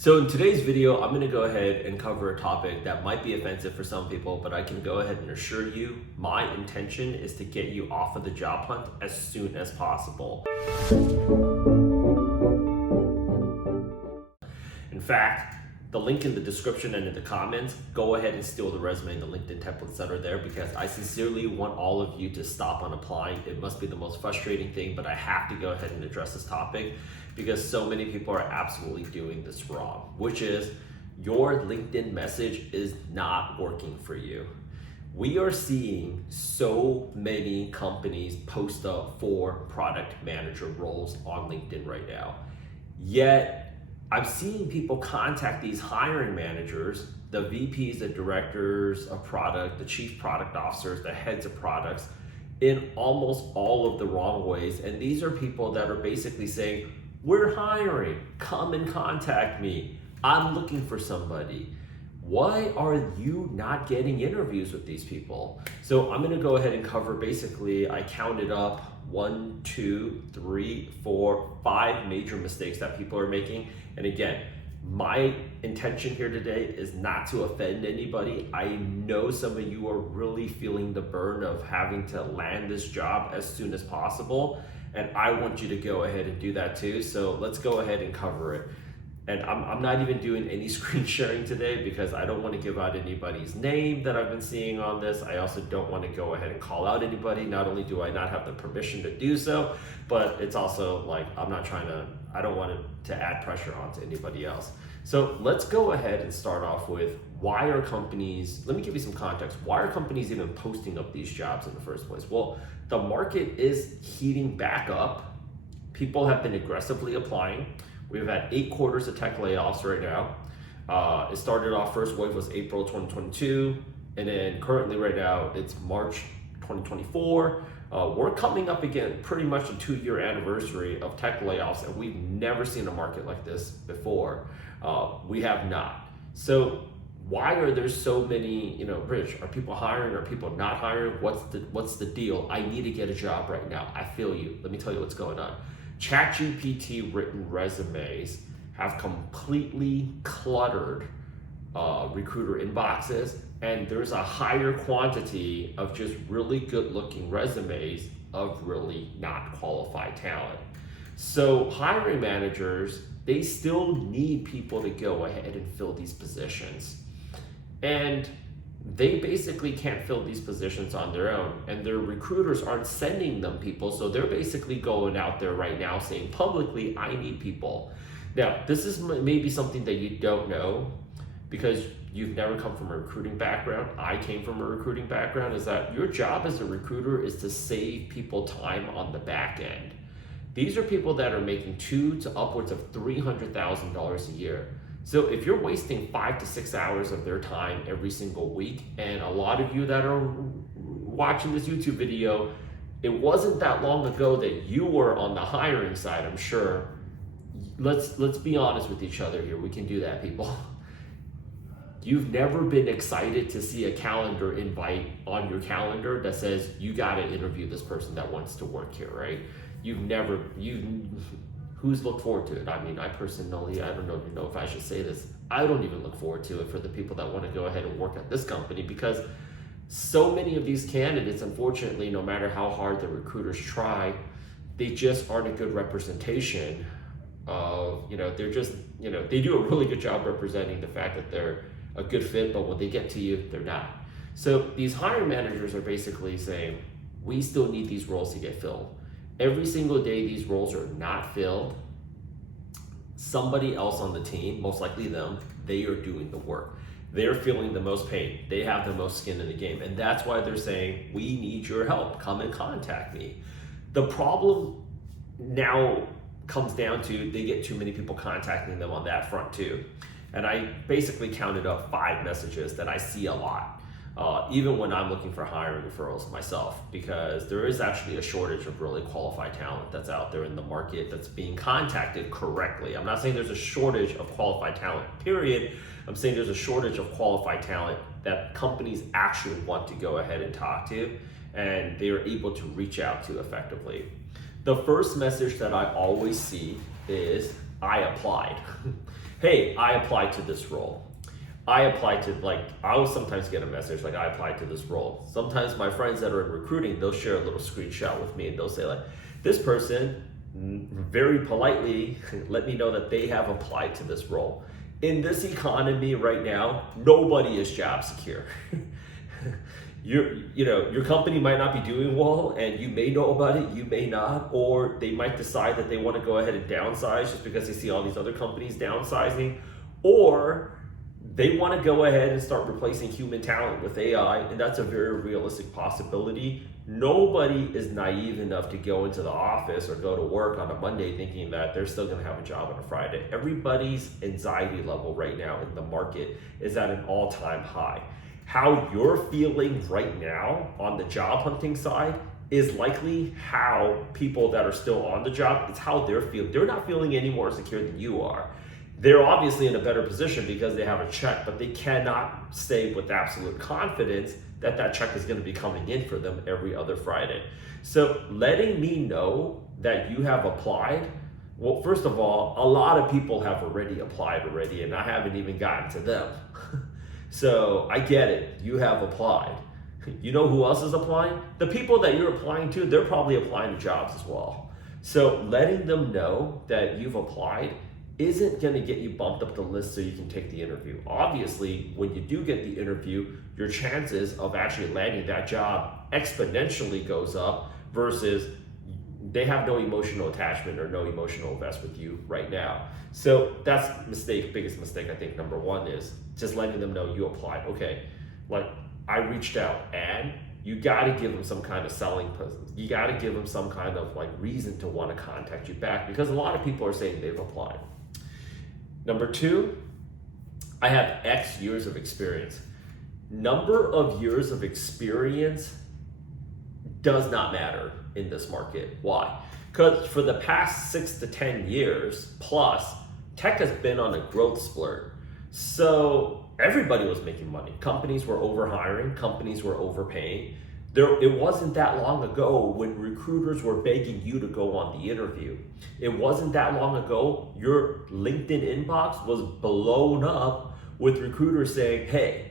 So in today's video, I'm going to go ahead and cover a topic that might be offensive for some people, but I can go ahead and assure you my intention is to get you off of the job hunt as soon as possible. In fact, the link in the description and in the comments, go ahead and steal the resume and the LinkedIn templates that are there, because I sincerely want all of you to stop on applying. It must be the most frustrating thing, but I have to go ahead and address this topic because so many people are absolutely doing this wrong, which is your LinkedIn message is not working for you. We are seeing so many companies post up for product manager roles on LinkedIn right now. Yet I'm seeing people contact these hiring managers, the VPs, the directors of product, the chief product officers, the heads of products, in almost all of the wrong ways. And these are people that are basically saying, we're hiring, come and contact me. I'm looking for somebody. Why are you not getting interviews with these people? So I'm gonna go ahead and cover, basically, I counted up 1, 2, 3, 4, 5 major mistakes that people are making. And again, my intention here today is not to offend anybody. I know some of you are really feeling the burn of having to land this job as soon as possible. And I want you to go ahead and do that too. So let's go ahead and cover it. And I'm not even doing any screen sharing today because I don't want to give out anybody's name that I've been seeing on this. I also don't want to go ahead and call out anybody. Not only do I not have the permission to do so, but it's also like, I don't want to add pressure onto anybody else. So let's go ahead and start off with, why are companies, let me give you some context. Why are companies even posting up these jobs in the first place? Well, the market is heating back up. People have been aggressively applying. We've had 8 quarters of tech layoffs right now. It started off, first wave was April 2022, and then currently right now it's March 2024. We're coming up again, pretty much a 2-year anniversary of tech layoffs, and we've never seen a market like this before. We have not. So why are there so many, Rich, are people hiring? Are people not hiring? What's the deal? I need to get a job right now. I feel you. Let me tell you what's going on. ChatGPT written resumes have completely cluttered recruiter inboxes, and there's a higher quantity of just really good looking resumes of really not qualified talent. So hiring managers, they still need people to go ahead and fill these positions. And they basically can't fill these positions on their own, and their recruiters aren't sending them people. So they're basically going out there right now saying publicly, I need people. Now, this is maybe something that you don't know because you've never come from a recruiting background. I came from a recruiting background, is that your job as a recruiter is to save people time on the back end. These are people that are making $200,000 to upwards of $300,000 a year. So if you're wasting 5 to 6 hours of their time every single week, and a lot of you that are watching this YouTube video, it wasn't that long ago that you were on the hiring side, I'm sure. Let's be honest with each other here. We can do that, people. You've never been excited to see a calendar invite on your calendar that says you got to interview this person that wants to work here, right? Who's looked forward to it? I mean, I personally, I don't even know if I should say this. I don't even look forward to it for the people that want to go ahead and work at this company, because so many of these candidates, unfortunately, no matter how hard the recruiters try, they just aren't a good representation of, they're just, they do a really good job representing the fact that they're a good fit, but when they get to you, they're not. So these hiring managers are basically saying, we still need these roles to get filled. Every single day these roles are not filled, somebody else on the team, most likely them, they are doing the work. They're feeling the most pain. They have the most skin in the game. And that's why they're saying, we need your help. Come and contact me. The problem now comes down to they get too many people contacting them on that front too. And I basically counted up 5 messages that I see a lot. Even when I'm looking for hiring referrals myself, because there is actually a shortage of really qualified talent that's out there in the market that's being contacted correctly. I'm not saying there's a shortage of qualified talent, period. I'm saying there's a shortage of qualified talent that companies actually want to go ahead and talk to, and they are able to reach out to effectively. The first message that I always see is, I applied. hey, I applied to this role. I applied to, like, I will sometimes get a message like, I applied to this role. Sometimes my friends that are in recruiting, they'll share a little screenshot with me and they'll say like, this person very politely let me know that they have applied to this role. In this economy right now, nobody is job secure. Your company might not be doing well, and you may know about it, you may not, or they might decide that they want to go ahead and downsize just because they see all these other companies downsizing, or they want to go ahead and start replacing human talent with AI, and that's a very realistic possibility. Nobody is naive enough to go into the office or go to work on a Monday thinking that they're still going to have a job on a Friday. Everybody's anxiety level right now in the market is at an all-time high. How you're feeling right now on the job hunting side is likely how people that are still on the job, it's how they're feeling. They're not feeling any more secure than you are. They're obviously in a better position because they have a check, but they cannot say with absolute confidence that that check is going to be coming in for them every other Friday. So letting me know that you have applied, well, first of all, a lot of people have already applied already, and I haven't even gotten to them. So I get it, you have applied. You know who else is applying? The people that you're applying to, they're probably applying to jobs as well. So letting them know that you've applied isn't going to get you bumped up the list so you can take the interview. Obviously, when you do get the interview, your chances of actually landing that job exponentially goes up versus they have no emotional attachment or no emotional invest with you right now. So that's biggest mistake, I think, number one is just letting them know you applied. Okay, like I reached out, and you got to give them some kind of selling presence. You got to give them some kind of like reason to want to contact you back, because a lot of people are saying they've applied. Number two, I have X years of experience. Number of years of experience does not matter in this market. Why? Because for the past 6 to 10 years plus, tech has been on a growth splurt. So everybody was making money. Companies were overhiring, companies were overpaying. It wasn't that long ago when recruiters were begging you to go on the interview. It wasn't that long ago your LinkedIn inbox was blown up with recruiters saying, hey,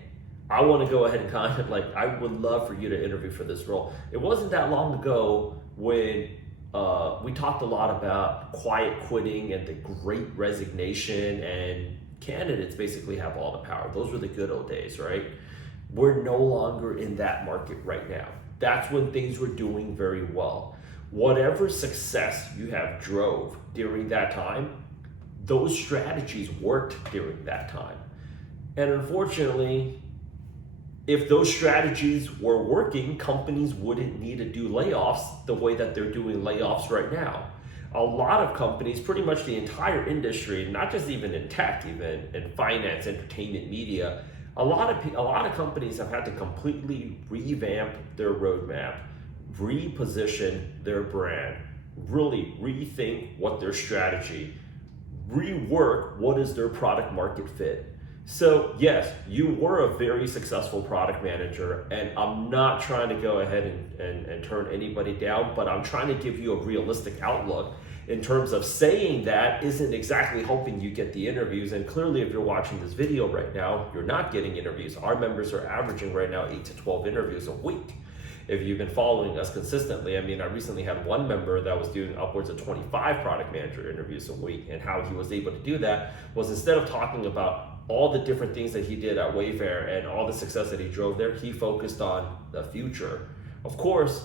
I want to go ahead and contact, like, I would love for you to interview for this role. It wasn't that long ago when we talked a lot about quiet quitting and the great resignation, and candidates basically have all the power. Those were the good old days, right? We're no longer in that market right now. That's when things were doing very well. Whatever success you have drove during that time, those strategies worked during that time. And unfortunately, if those strategies were working, companies wouldn't need to do layoffs the way that they're doing layoffs right now. A lot of companies, pretty much the entire industry, not just even in tech, even in finance, entertainment, media, a lot of companies have had to completely revamp their roadmap, reposition their brand, really rethink what their strategy, rework what is their product market fit. So yes, you were a very successful product manager, and I'm not trying to go ahead and turn anybody down, but I'm trying to give you a realistic outlook in terms of saying that isn't exactly hoping you get the interviews. And clearly, if you're watching this video right now, you're not getting interviews. Our members are averaging right now 8 to 12 interviews a week. If you've been following us consistently, I mean, I recently had one member that was doing upwards of 25 product manager interviews a week, and how he was able to do that was, instead of talking about all the different things that he did at Wayfair and all the success that he drove there, he focused on the future. Of course,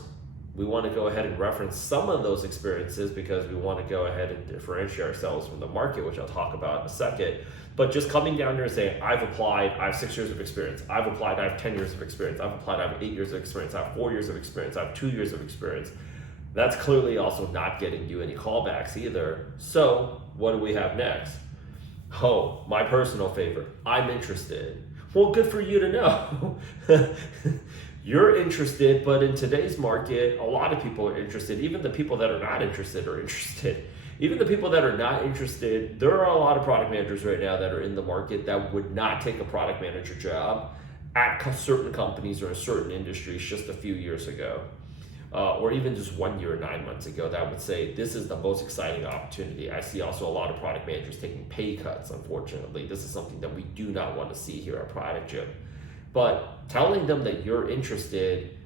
we want to go ahead and reference some of those experiences because we want to go ahead and differentiate ourselves from the market, which I'll talk about in a second. But just coming down there and saying, I've applied, I have 6 years of experience, I've applied, I have 10 years of experience, I've applied, I have 8 years of experience, I have 4 years of experience, I have 2 years of experience, that's clearly also not getting you any callbacks either. So what do we have next? Oh, my personal favorite, I'm interested. Well, good for you to know. You're interested, but in today's market, a lot of people are interested. Even the people that are not interested are interested. Even the people that are not interested, there are a lot of product managers right now that are in the market that would not take a product manager job at certain companies or in certain industries just a few years ago. or even just 1 year or 9 months ago, that would say this is the most exciting opportunity. I see also a lot of product managers taking pay cuts, unfortunately. This is something that we do not want to see here at Product Gym. But telling them that you're interested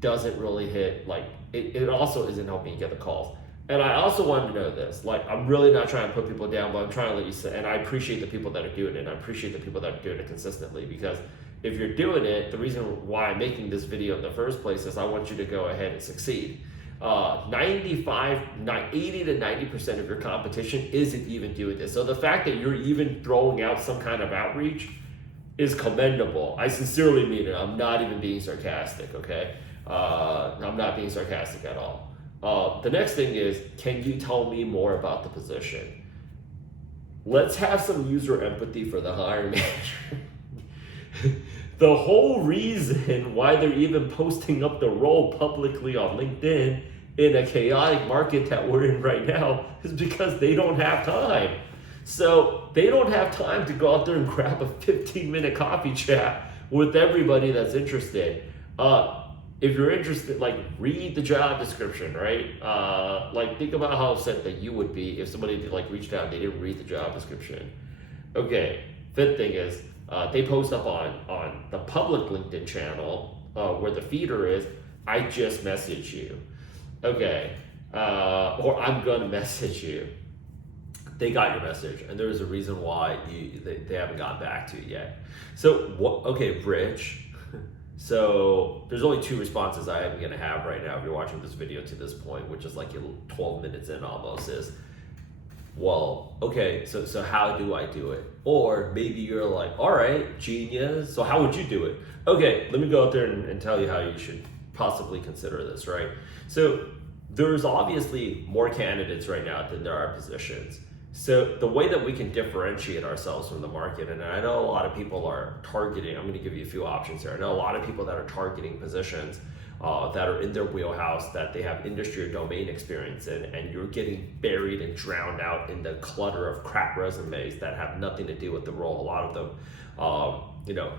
doesn't really hit, like, it also isn't helping you get the calls. And I also wanted to know this, like, I'm really not trying to put people down, but I'm trying to let you say, and I appreciate the people that are doing it, and I appreciate the people that are doing it consistently, because if you're doing it, the reason why I'm making this video in the first place is I want you to go ahead and succeed. 80 to 90% of your competition isn't even doing this. So the fact that you're even throwing out some kind of outreach is commendable. I sincerely mean it. I'm not even being sarcastic, okay? I'm not being sarcastic at all. The next thing is, can you tell me more about the position? Let's have some user empathy for the hiring manager. The whole reason why they're even posting up the role publicly on LinkedIn in a chaotic market that we're in right now is because they don't have time. So they don't have time to go out there and grab a 15-minute coffee chat with everybody that's interested. If you're interested, like, read the job description, right? Like, think about how upset that you would be if somebody like reached out and they didn't read the job description. Okay, fifth thing is, they post up on the public LinkedIn channel where the feeder is, I just messaged you. Okay, or I'm gonna message you. They got your message, and there's a reason why they haven't gotten back to you yet. So, okay, Rich. So there's only 2 responses I am gonna have right now if you're watching this video to this point, which is like 12 minutes in almost, is, well, okay, so how do I do it? Or maybe you're like, all right, genius, so how would you do it? Okay, let me go out there and tell you how you should possibly consider this, right? So there's obviously more candidates right now than there are positions. So the way that we can differentiate ourselves from the market, and I know a lot of people are targeting, I'm gonna give you a few options here. I know a lot of people that are targeting positions that are in their wheelhouse, that they have industry or domain experience in, and you're getting buried and drowned out in the clutter of crap resumes that have nothing to do with the role. A lot of them,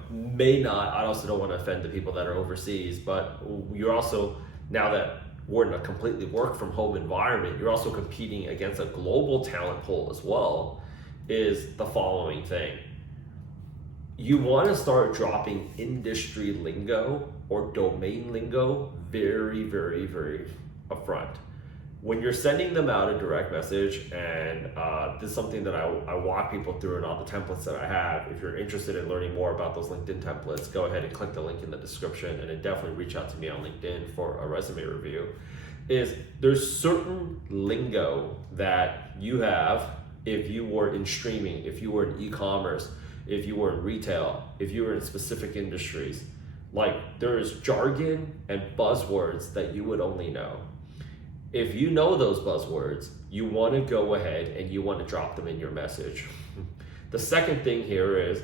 may not, I also don't want to offend the people that are overseas, but you're also, now that we're in a completely work from home environment, you're also competing against a global talent pool as well, is the following thing. You want to start dropping industry lingo or domain lingo very, very, very upfront. When you're sending them out a direct message, and this is something that I walk people through in all the templates that I have. If you're interested in learning more about those LinkedIn templates, go ahead and click the link in the description, and then definitely reach out to me on LinkedIn for a resume review. There's certain lingo that you have if you were in streaming, if you were in e-commerce, if you were in retail, if you were in specific industries. Like, there's jargon and buzzwords that you would only know. If you know those buzzwords, you want to go ahead and you want to drop them in your message. The second thing here is,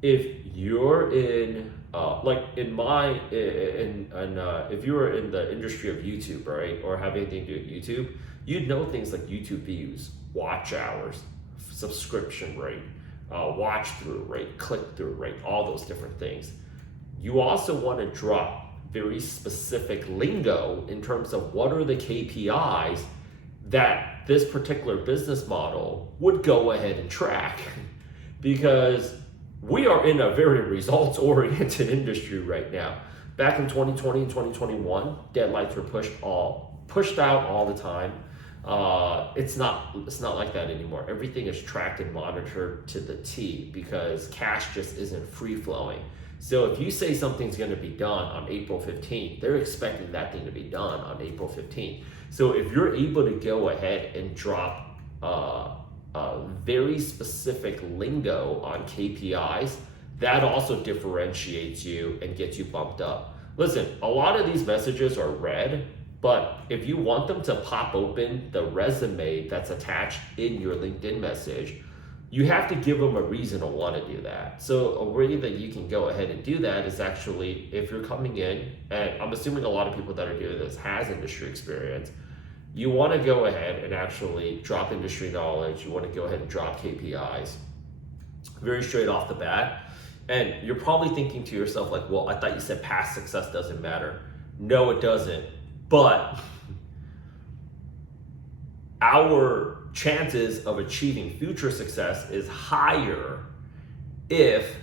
if you're in, if you were in the industry of YouTube, right, or have anything to do with YouTube, you'd know things like YouTube views, watch hours, subscription rate, watch through rate, click through rate, all those different things. You also want to drop very specific lingo in terms of what are the KPIs that this particular business model would go ahead and track. Because we are in a very results-oriented industry right now. Back in 2020 and 2021, deadlines were pushed out all the time. It's not like that anymore. Everything is tracked and monitored to the T, because cash just isn't free-flowing. So if you say something's going to be done on April 15th, they're expecting that thing to be done on April 15th. So if you're able to go ahead and drop very specific lingo on KPIs, that also differentiates you and gets you bumped up. Listen, a lot of these messages are read, but if you want them to pop open the resume that's attached in your LinkedIn message, you have to give them a reason to want to do that. So a way that you can go ahead and do that is actually, if you're coming in, and I'm assuming a lot of people that are doing this has industry experience, you want to go ahead and actually drop industry knowledge. You want to go ahead and drop KPIs very straight off the bat. And you're probably thinking to yourself like, well, I thought you said past success doesn't matter. No, it doesn't. But our chances of achieving future success is higher if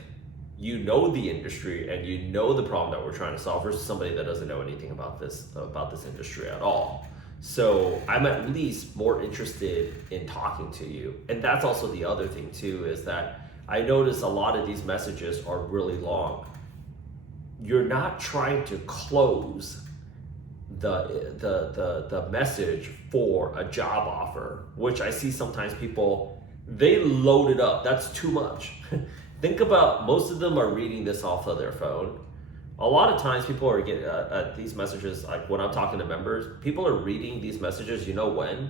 you know the industry and you know the problem that we're trying to solve versus somebody that doesn't know anything about this industry at all. So I'm at least more interested in talking to you. And that's also the other thing too, is that I notice a lot of these messages are really long. You're not trying to close the message for a job offer, which I see sometimes people, they load it up. That's too much. Think about, most of them are reading this off of their phone. A lot of times people are getting these messages, like when I'm talking to members, people are reading these messages, you know when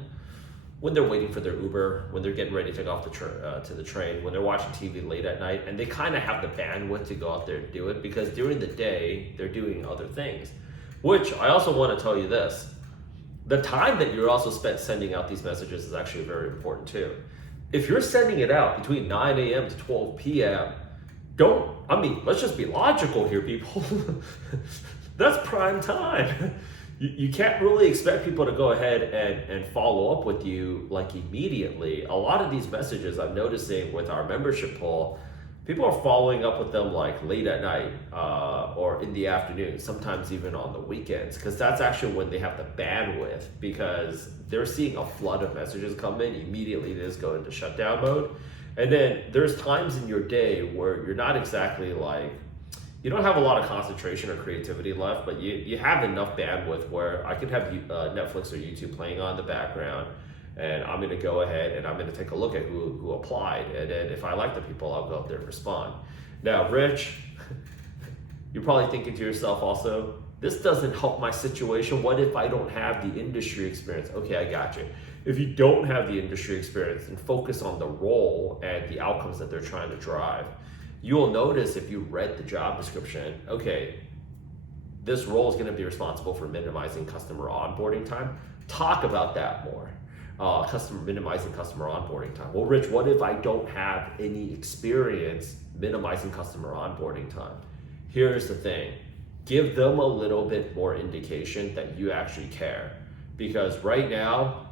they're waiting for their Uber, when they're getting ready to take off to the train, when they're watching TV late at night, and they kind of have the bandwidth to go out there and do it, because during the day, they're doing other things. Which I also want to tell you this, the time that you're also spent sending out these messages is actually very important too. If you're sending it out between 9 a.m. to 12 p.m., let's just be logical here, people. That's prime time. You can't really expect people to go ahead and follow up with you like immediately. A lot of these messages I'm noticing with our membership poll, people are following up with them like late at night or in the afternoon, sometimes even on the weekends, because that's actually when they have the bandwidth, because they're seeing a flood of messages come in, immediately they just go into shutdown mode. And then there's times in your day where you're not exactly like, you don't have a lot of concentration or creativity left, but you have enough bandwidth where I could have Netflix or YouTube playing on in the background, and I'm gonna go ahead and I'm gonna take a look at who applied, and then if I like the people, I'll go up there and respond. Now, Rich, you're probably thinking to yourself also, this doesn't help my situation. What if I don't have the industry experience? Okay, I got you. If you don't have the industry experience, then focus on the role and the outcomes that they're trying to drive. You will notice if you read the job description, okay, this role is going to be responsible for minimizing customer onboarding time. Talk about that more. Minimizing customer onboarding time. Well, Rich, what if I don't have any experience minimizing customer onboarding time? Here's the thing. Give them a little bit more indication that you actually care. Because right now,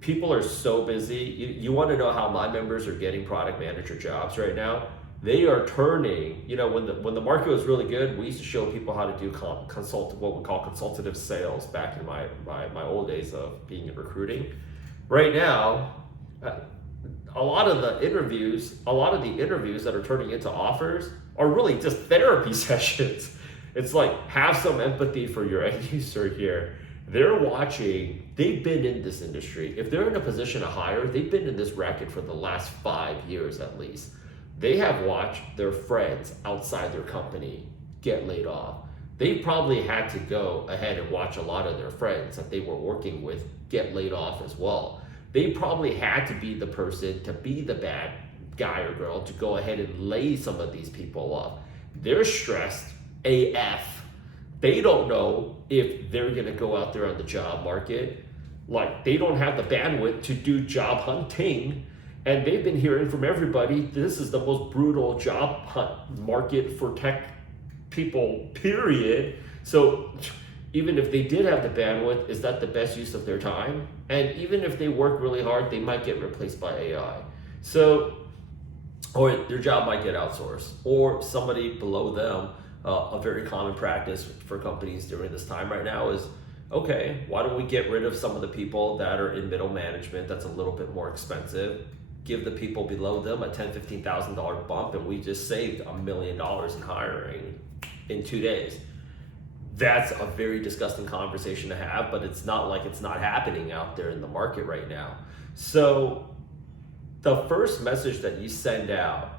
people are so busy. You want to know how my members are getting product manager jobs right now? They are turning, when the market was really good, we used to show people how to do what we call consultative sales back in my old days of being in recruiting. Right now, a lot of the interviews that are turning into offers are really just therapy sessions. It's like, have some empathy for your end user here. They're watching, they've been in this industry. If they're in a position to hire, they've been in this racket for the last 5 years at least. They have watched their friends outside their company get laid off. They probably had to go ahead and watch a lot of their friends that they were working with get laid off as well. They probably had to be the person to be the bad guy or girl to go ahead and lay some of these people off. They're stressed AF. They don't know if they're gonna go out there on the job market. Like, they don't have the bandwidth to do job hunting. And they've been hearing from everybody, this is the most brutal job hunt market for tech people, period. So even if they did have the bandwidth, is that the best use of their time? And even if they work really hard, they might get replaced by AI. So, or their job might get outsourced, or somebody below them. A very common practice for companies during this time right now is, okay, why don't we get rid of some of the people that are in middle management that's a little bit more expensive, give the people below them a $10,000, $15,000 bump, and we just saved $1 million in hiring in 2 days. That's a very disgusting conversation to have, but it's not like it's not happening out there in the market right now. So the first message that you send out,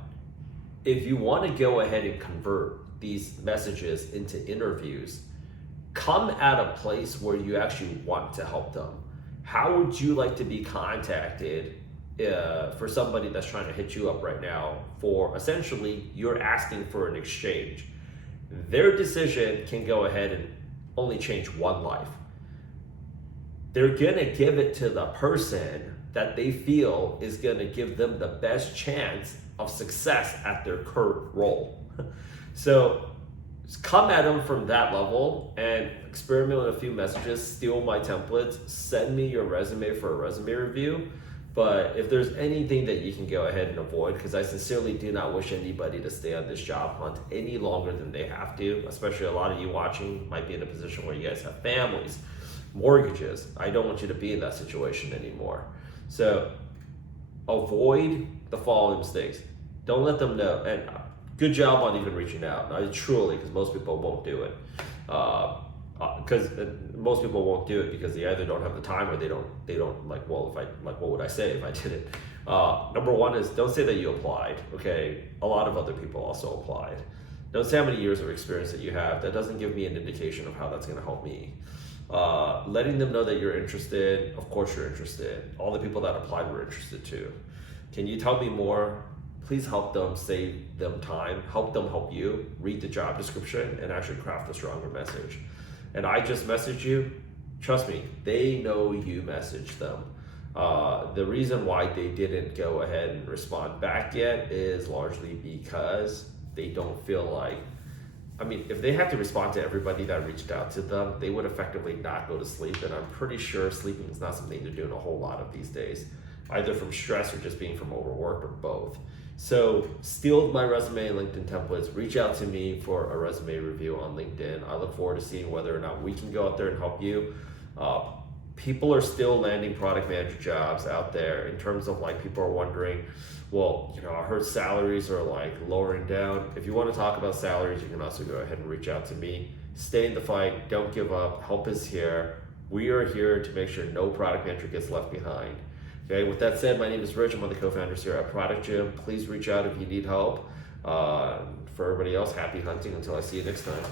if you want to go ahead and convert these messages into interviews, come at a place where you actually want to help them. How would you like to be contacted for somebody that's trying to hit you up right now for essentially you're asking for an exchange? Their decision can go ahead and only change one life. They're gonna give it to the person that they feel is gonna give them the best chance of success at their current role. So come at them from that level and experiment with a few messages, steal my templates, send me your resume for a resume review. But if there's anything that you can go ahead and avoid, because I sincerely do not wish anybody to stay on this job hunt any longer than they have to, especially a lot of you watching might be in a position where you guys have families, mortgages. I don't want you to be in that situation anymore. So avoid the following mistakes. Don't let them know. And good job on even reaching out. Truly, because most people won't do it. Because most people won't do it because they either don't have the time or they don't like, well, if I like, what would I say if I did it? Number one is don't say that you applied. Okay, a lot of other people also applied. Don't say how many years of experience that you have. That doesn't give me an indication of how that's going to help me. Letting them know that you're interested. Of course you're interested. All the people that applied were interested too. Can you tell me more? Please help them, save them time, help them help you, read the job description, and actually craft a stronger message. And I just messaged you, trust me, they know you messaged them. The reason why they didn't go ahead and respond back yet is largely because they don't feel like, I mean, if they had to respond to everybody that reached out to them, they would effectively not go to sleep. And I'm pretty sure sleeping is not something they're doing a whole lot of these days, either from stress or just being from overwork or both. So steal my resume and LinkedIn templates, reach out to me for a resume review on LinkedIn. I look forward to seeing whether or not we can go out there and help you. People are still landing product manager jobs out there in terms of like people are wondering, well, you know, I heard salaries are like lowering down. If you want to talk about salaries, you can also go ahead and reach out to me. Stay in the fight, don't give up, help is here. We are here to make sure no product manager gets left behind. Okay, with that said, my name is Rich. I'm one of the co-founders here at Product Gym. Please reach out if you need help. For everybody else, happy hunting until I see you next time.